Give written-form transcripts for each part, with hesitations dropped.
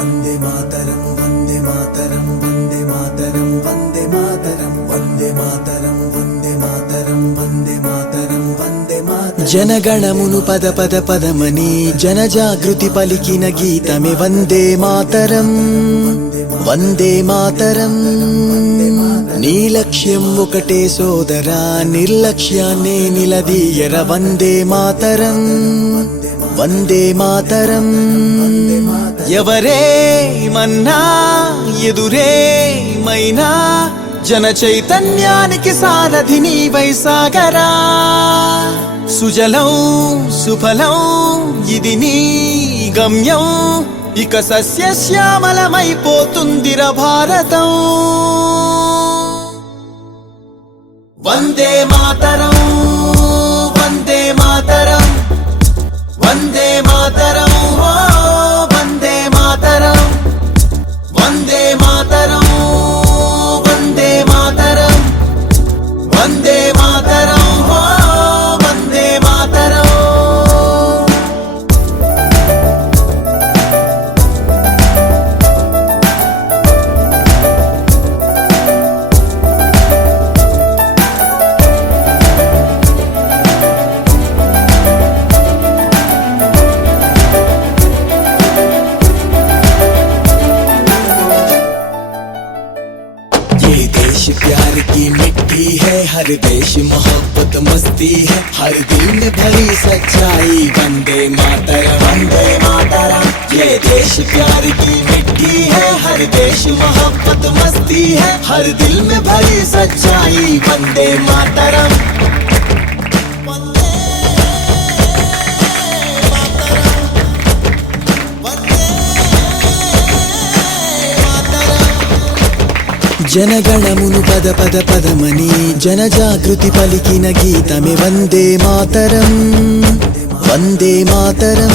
వందే మాతరం వందే మాతరం వందే మాతరం వందే మాతరం వందే మాతరం వందే మాతరం వందే మాతరం వందే మాతరం జనగణమును పద పద పదమని జనజాగృతి పలికిన గీతమే వందే మాతరం వందే మాతరం నీ లక్ష్యం ఒకటే సోదరా నిర్లక్ష్యాన్నే నిలదీయర వందే మాతరం వందే మాతరం ఎవరే మన్నా ఎదురే మైనా జన చైతన్యానికి సారథి నీవై సాగరా సుజలం సుఫలం ఇది నీ గమ్యం ఇక సస్యశ్యామలమైపోతుందిర భారతం వందే మాతరం వందే మాతరం వందే మాతరం ఓ వందే మాతరం వందే మాతరం వందే మాతరం వందే మాతరం ఓ వందే మాతరం प्यार की मिट्टी है हर देश मोहब्बत मस्ती है हर दिल में भरी सच्चाई वंदे मातरम वंदे मातरम ये देश प्यार की मिट्टी है हर देश मोहब्बत मस्ती है हर दिल में भरी सच्चाई वंदे मातरम జనగణమును పద పద పదమని జనజాగృతి పలికిన గీతమే వందే మాతరం వందే మాతరం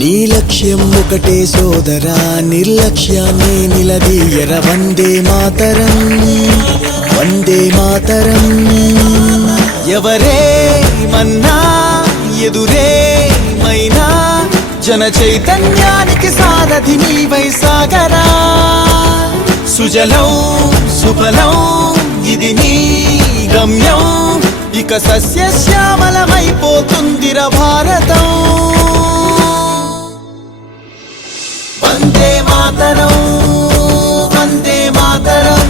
నీ లక్ష్యం ఒకటే సోదరా నిర్లక్ష్యాన్నే నిలదీయర వందే మాతరం వందే మాతరం ఎవరే మన్నా ఎదురే మైనా జన చైతన్యానికి సారథి నీవై సాగరా సుజలం సుఫలం ఇది నీ గమ్యం ఇక సస్యశ్యామలమైపోతుందిర భారతం వందే మాతరం వందే మాతరం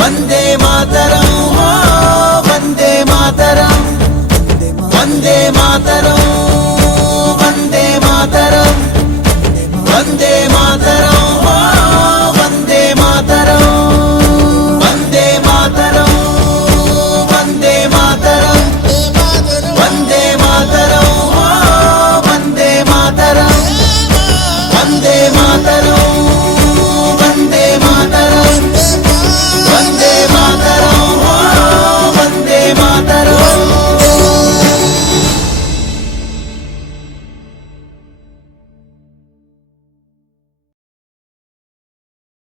వందే మాతరం ఓ వందే మాతరం వందే మాతరం వందే మాతరం